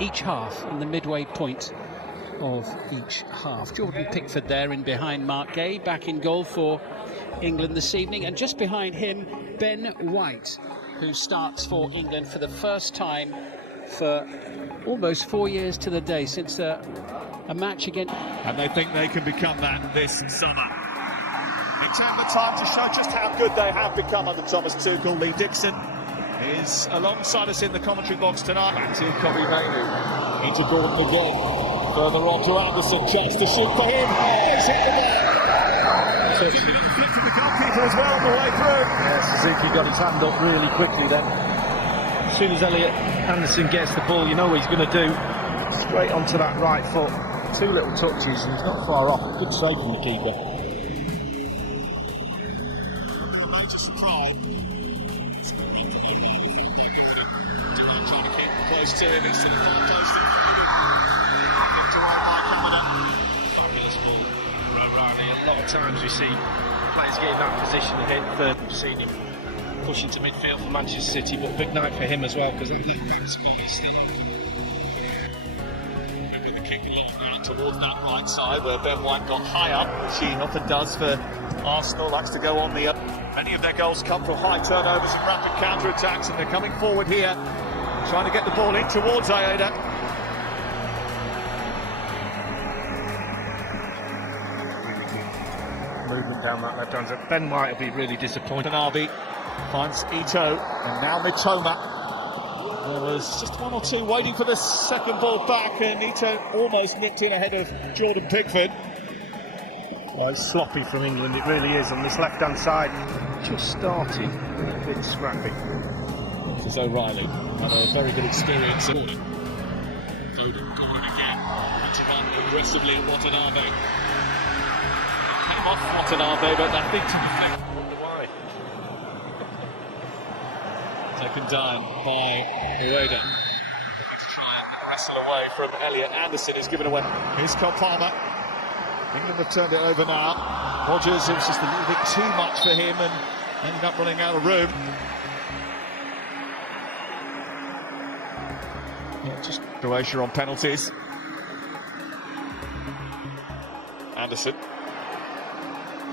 each half in the midway point of each half. Jordan Pickford there in behind Mark Gay, back in goal for England this evening, and just behind him Ben White, who starts for England for the first time for almost 4 years to the day since a match against... And they think they can become that this summer. It's the time to show just how good they have become under Thomas Tuchel. Lee Dixon is alongside us in the commentary box tonight. Back to Kobe Mainu. Into Gordon again. Further on to Anderson. Chance to shoot for him. He's hit the ball. Flip from the goalkeeper as well on the way through. Yeah, Suzuki got his hand up really quickly then. As soon as Elliot Anderson gets the ball, you know what he's going to do. Straight onto that right foot. 2 little touches and he's not far off. Good save from the keeper. Close to him, it's to the far post. Picked away by Canada. Fabulous ball. O'Reilly. A lot of times we see players get in that position to hit third. We've seen him pushing to midfield for Manchester City, but big night for him as well because that speed is still on. Moving the kick along now towards that right side where Ben White got high up. She often does for Arsenal, likes to go on the up. Many of their goals come from high turnovers and rapid counter-attacks, and they're coming forward here, trying to get the ball in towards Aida. Really good movement down that left hand side. Ben White will be really disappointed. Nabi finds Ito, and now Mitoma. There was just 1 or 2 waiting for the second ball back, and Ito almost nipped in ahead of Jordan Pickford. Well, it's sloppy from England, it really is, on this left-hand side. Just started a bit scrappy. This is O'Reilly, had a very good experience. Gordon again, reaching on aggressively at Watanabe. Came off Watanabe, but that big time. Taken down by Ueda. To try and wrestle away from Elliot Anderson, who's given away. Here's Cole Palmer. England have turned it over now. Rodgers, it was just a little bit too much for him and ended up running out of room. Yeah, just Croatia on penalties. Anderson.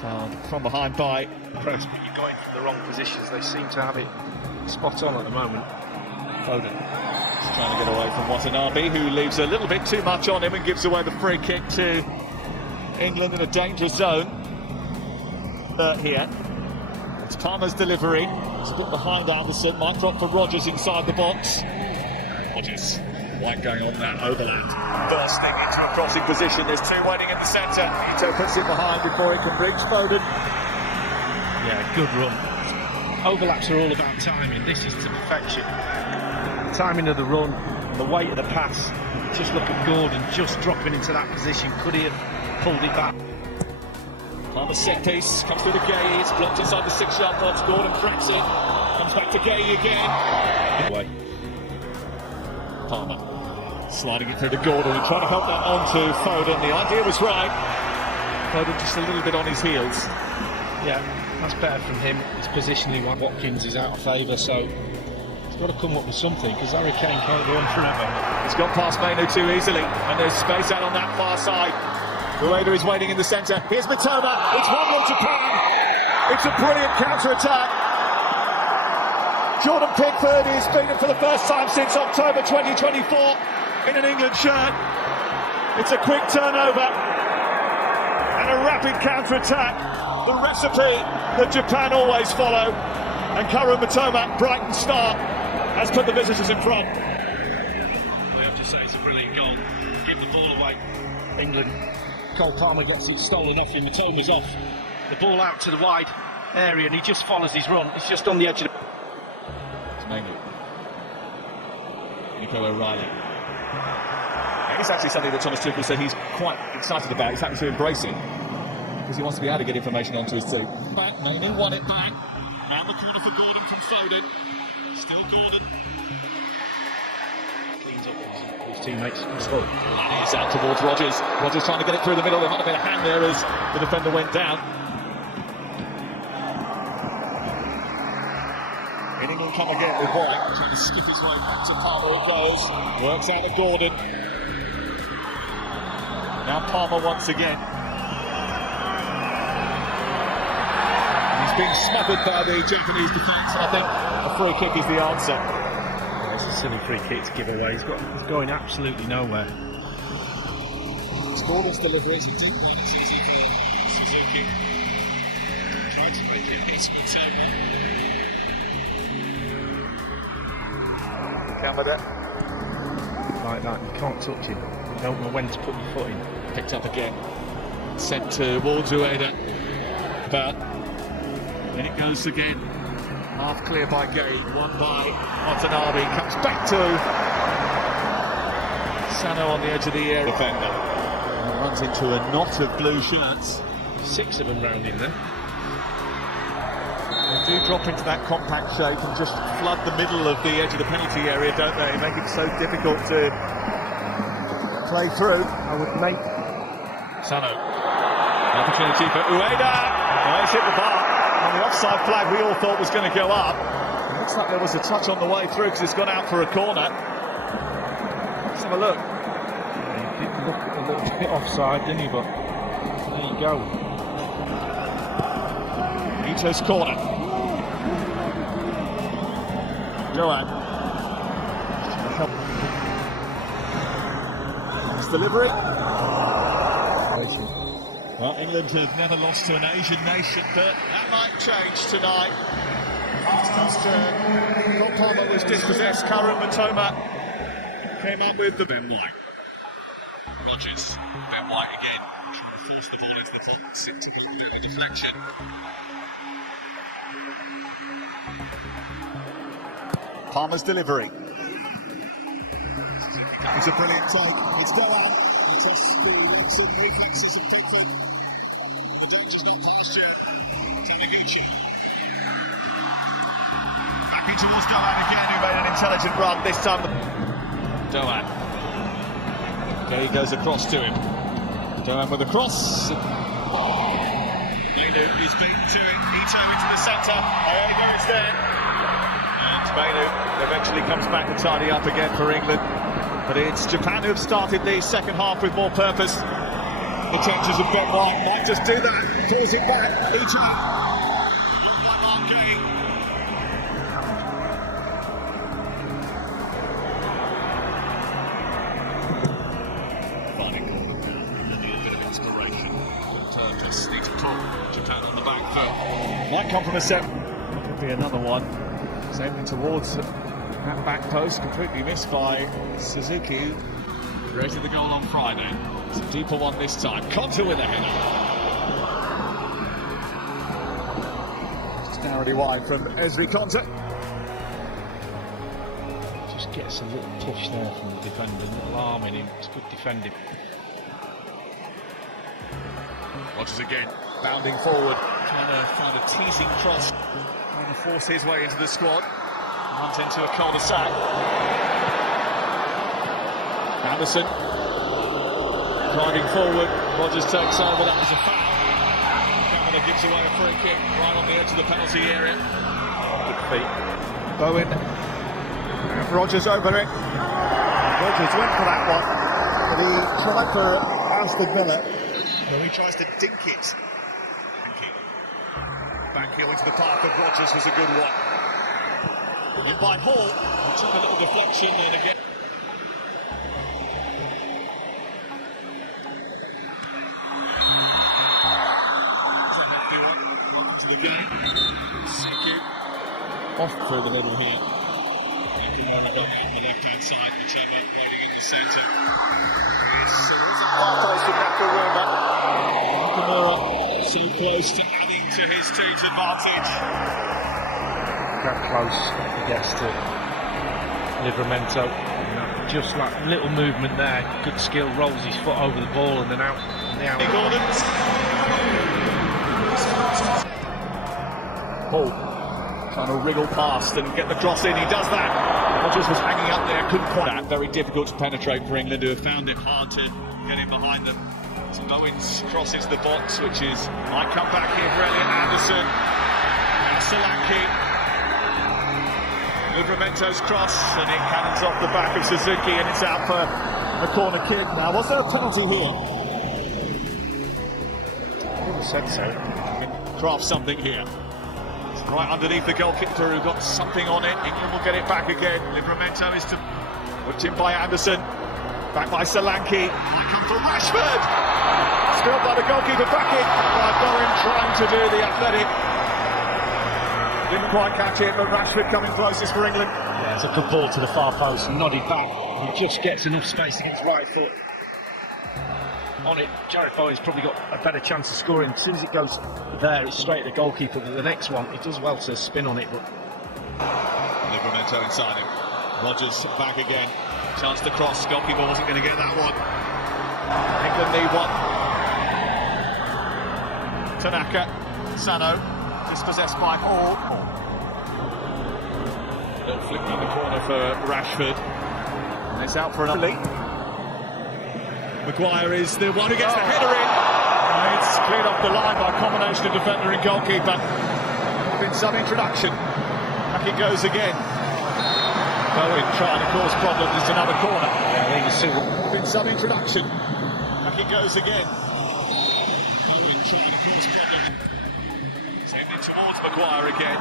Found from behind by... But you're going for the wrong positions. They seem to have it spot on at the moment. Foden trying to get away from Watanabe, who leaves a little bit too much on him and gives away the free kick to England in a dangerous zone. Here. It's Palmer's delivery. It's a bit behind Anderson. Might drop for Rodgers inside the box. Rodgers. White going on that overlap. Bursting into a crossing position. There's 2 waiting in the centre. Ito puts it behind before he can reach Foden. Yeah, good run. Overlaps are all about timing. This is to perfection. Timing of the run, the weight of the pass. Just look at Gordon just dropping into that position. Could he have pulled it back? Palmer's set piece comes through to Gay. It's blocked inside the 6-yard box. Gordon cracks it. Comes back to Gay again. Palmer sliding it through to Gordon and trying to help that on to Foden. The idea was right. Foden just a little bit on his heels. Yeah, that's better from him. His positioning, Watkins is out of favour, so he's got to come up with something because Harry Kane can't go on forever. He's gone past Mainu too easily, and there's space out on that far side. Rueda is waiting in the centre. Here's Mitoma. It's 1-0 Japan. It's a brilliant counter-attack. Jordan Pickford is beaten for the first time since October 2024 in an England shirt. It's a quick turnover and a rapid counter-attack. The recipe that Japan always follow. And Karu Mitoma, Brighton star, has put the visitors in front. I have to say it's a brilliant goal. Give the ball away. England. Cole Palmer gets it stolen off him. Mitoma's off. The ball out to the wide area and he just follows his run. He's just on the edge of the... It's Mainu. Nico O'Reilly. It's actually something that Thomas Tuchel said he's quite excited about. He's actually embracing because he wants to be able to get information onto his team. Back, Mainu won it back. Round the corner for Gordon from Foden. Still Gordon. Cleans up his teammates. And he's out towards Rodgers. Rodgers trying to get it through the middle. There might have been a hand there as the defender went down. In England come again with White, trying to skip his way back to Palmer. It goes, works out of Gordon. Now Palmer once again. He's being smothered by the Japanese defence. I think a free kick is the answer. It's a silly free kick to give away. He's going absolutely nowhere. Gordon's deliveries, he didn't want it easy for Suzuki. Tried to make it his Mitoma. Kamada. Like that, you can't touch him. You don't know when to put your foot in. Picked up again. Sent towards Ueda. But then it goes again. Half clear by Gay, one by Watanabe. Comes back to Sano on the edge of the area. Defender. Runs into a knot of blue shirts. 6 of them round him then. They do drop into that compact shape and just flood the middle of the edge of the penalty area, don't they? Make it so difficult to play through. I would make Sano. Opportunity for Ueda. Nice hit the bar. And the offside flag we all thought was going to go up. It looks like there was a touch on the way through because it's gone out for a corner. Let's have a look. He did look a little bit offside, didn't he? But there you go. Ito's corner. Joanne. Nice delivery. Well, England have never lost to an Asian nation, but that might change tonight. After Palmer was dispossessed, Mitoma came up with the Ben White. Rogers, Ben White again, trying to force the ball into the box. It took a little bit of a deflection. Palmer's delivery. It's a brilliant take. It's Doan. He tests the legs and reflexes of Declan. The Dodgers not past yet. To Noguchi. Back in towards Doan again, who made an intelligent run this time. Doan. Okay, he goes across to him. Doan with a cross. Mainu is beaten to it. Ito into the centre. There is there. And Mainu eventually comes back to tidy up again for England. But it's Japan who have started the second half with more purpose. The chances of Ben White might just do that. Pulls it back. Ito. Japan on the back foot. Might come from a set. Could be another one. Sailing towards that back post, completely missed by Suzuki, who created the goal on Friday. It's a deeper one this time. Conte with a header. Just narrowly wide from Ezri Conte. Just gets a little push there from the defender, a little arm in him. It's good defending. Rogers again, bounding forward, trying to find a teasing cross, trying to force his way into the squad. Runs into a cul-de-sac. Anderson driving forward. Rogers takes over. That was a foul. Kamada gives away a free kick right on the edge of the penalty area. Good feet. Bowen. Rogers over it. Rogers went for that one, but he tried for Aston Villa. So he tries to dink it. Back heel into the path of Rogers was a good one. And by Hall, he took a little deflection and again. Welcome to the game. Seku off through the middle here. On the left-hand side, Mitoma rolling in the centre. It's a place for Nakamura. Nakamura so close to adding to his team's advantage. That close, I guess, to Livramento. Just like a little movement there, good skill, rolls his foot over the ball and then out. Paul trying to wriggle past and get the cross in. He does that. Rogers was hanging up there, couldn't point that. Very difficult to penetrate for England, who have found it hard to get in behind them. So Bowen's cross into the box, which is might come back here for Elliot Anderson. And Solanke. Livramento's cross, and it cannons off the back of Suzuki, and it's out for a corner kick. Now, was there a penalty here? I would have said so. Craft something here. It's right underneath the goalkeeper who got something on it. England will get it back again. Livramento is whipped in by Anderson. Back by Solanke. Might come from Rashford. Still by the goalkeeper, back in by Bowen, trying to do the athletic. Didn't quite catch it, but Rashford coming closest for England. Yeah, it's a good ball to the far post, nodded back. He just gets enough space against right foot. On it, Jarrett Bowen's probably got a better chance of scoring. As soon as it goes there, it's straight at the goalkeeper. But the next one, it does well to spin on it. But Livramento inside him. Rodgers back again. Chance to cross. Goalkeeper wasn't going to get that one. England need one. Tanaka. Sano. Dispossessed by Hall. Little flick in the corner for Rashford. And it's out for another lead. Maguire is the one who gets the header in. And it's cleared off the line by a combination of defender and goalkeeper. Been some introduction. Back it goes again. Bowen trying to cause problems. It's another corner. Been some introduction. Back it goes again. Bowen trying to cause problems. It's heading towards Maguire again.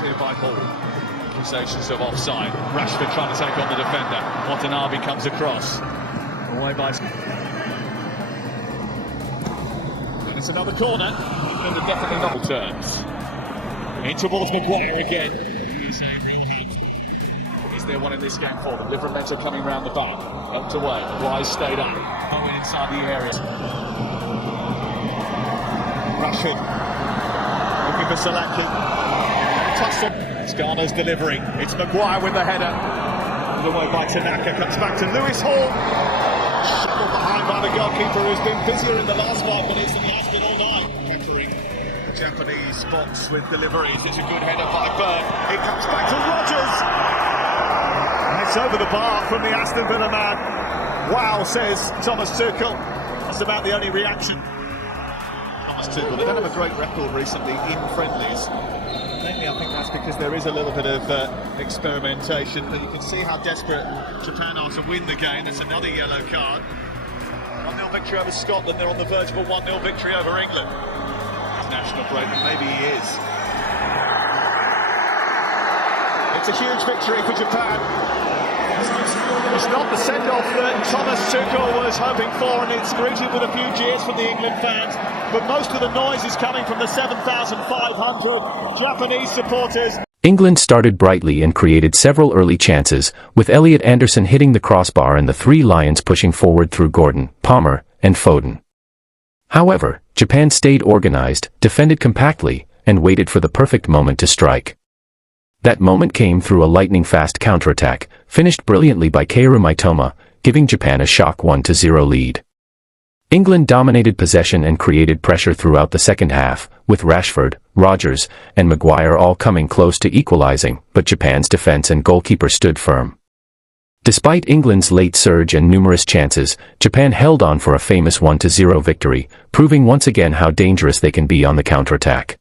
Cleared by Hall. Accusations of offside. Rashford trying to take on the defender. Watanabe comes across. Away by... And it's another corner. England are definitely double turns. In towards Maguire again. Is there one in this game for them? Livramento coming round the back. Helped away. Maguire stayed up. Bowen inside the area. Rashford. Looking for Solanke. Scarno's delivering. It's Maguire with the header. Put away by Tanaka. Comes back to Lewis Hall. Shuttled behind by the goalkeeper, who's been busier in the last 5 minutes than he has been all night. Peppering the Japanese box with deliveries. It's a good header by Byrne. It comes back to Rodgers. And it's over the bar from the Aston Villa man. Wow, says Thomas Tuchel. That's about the only reaction. Thomas Tuchel, they don't have a great record recently in friendlies. Mainly, I think that's because there is a little bit of experimentation, but you can see how desperate Japan are to win the game. It's another yellow card. 1-0 victory over Scotland. They're on the verge of a 1-0 victory over England. National break, and maybe he is. It's a huge victory for Japan. It's not the send-off that Thomas Tuchel was hoping for, and it's greeted with a few jeers from the England fans. But most of the noise is coming from the 7,500 Japanese supporters. England started brightly and created several early chances, with Elliot Anderson hitting the crossbar and the three Lions pushing forward through Gordon, Palmer, and Foden. However, Japan stayed organized, defended compactly, and waited for the perfect moment to strike. That moment came through a lightning-fast counterattack, finished brilliantly by Keira Mitoma, giving Japan a shock 1-0 lead. England dominated possession and created pressure throughout the second half, with Rashford, Rodgers, and Maguire all coming close to equalizing, but Japan's defense and goalkeeper stood firm. Despite England's late surge and numerous chances, Japan held on for a famous 1-0 victory, proving once again how dangerous they can be on the counterattack.